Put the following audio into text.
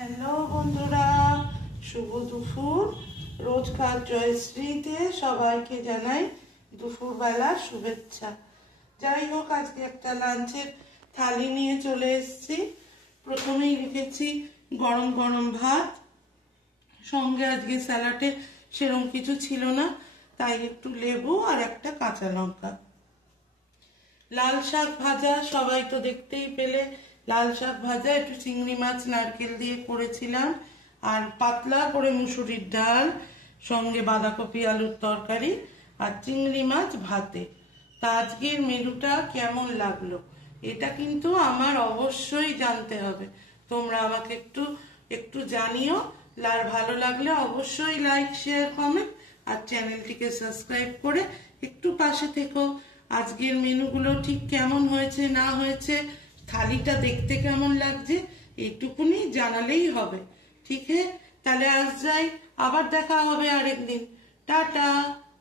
Hello বন্ধুরা, শুভ দুপুর। রোজকার জয়শ্রীতে সবাইকে জানাই দুপুরবেলার শুভেচ্ছা। যাই হোক, আজকে একটা লাঞ্চের থালি নিয়ে চলে এসেছি। প্রথমেই রেখেছি গরম গরম ভাত, সঙ্গে আজকে স্যালাডে সেরকম কিছু ছিল না, তাই একটু লেবু আর একটা কাঁচা লঙ্কা। লাল শাক ভাজা, সবাই তো দেখতেই পেলে। লাল শাক ভাজা একটু চিংড়ি মাছ নারকেল দিয়ে করেছিলাম, আর পাতলা করে মুসুরির ডাল, সঙ্গে বাঁধাকপি আলুর তরকারি আর চিংড়ি মাছ ভাতে। তা আজকের মেনুটা কেমন লাগলো এটা কিন্তু আমার অবশ্যই জানতে হবে। তোমরা আমাকে একটু একটু জানিও। ভালো লাগলে অবশ্যই লাইক, শেয়ার, কমেন্ট আর চ্যানেলটিকে সাবস্ক্রাইব করে একটু পাশে থেকো। আজকের মেনুগুলো ঠিক কেমন হয়েছে না হয়েছে, থালিটা দেখতে কেমন লাগছে, এইটুকুনি জানালেই হবে। ঠিক আছে, তাহলে আজ যাই, আবার দেখা হবে আরেকদিন। টাটা।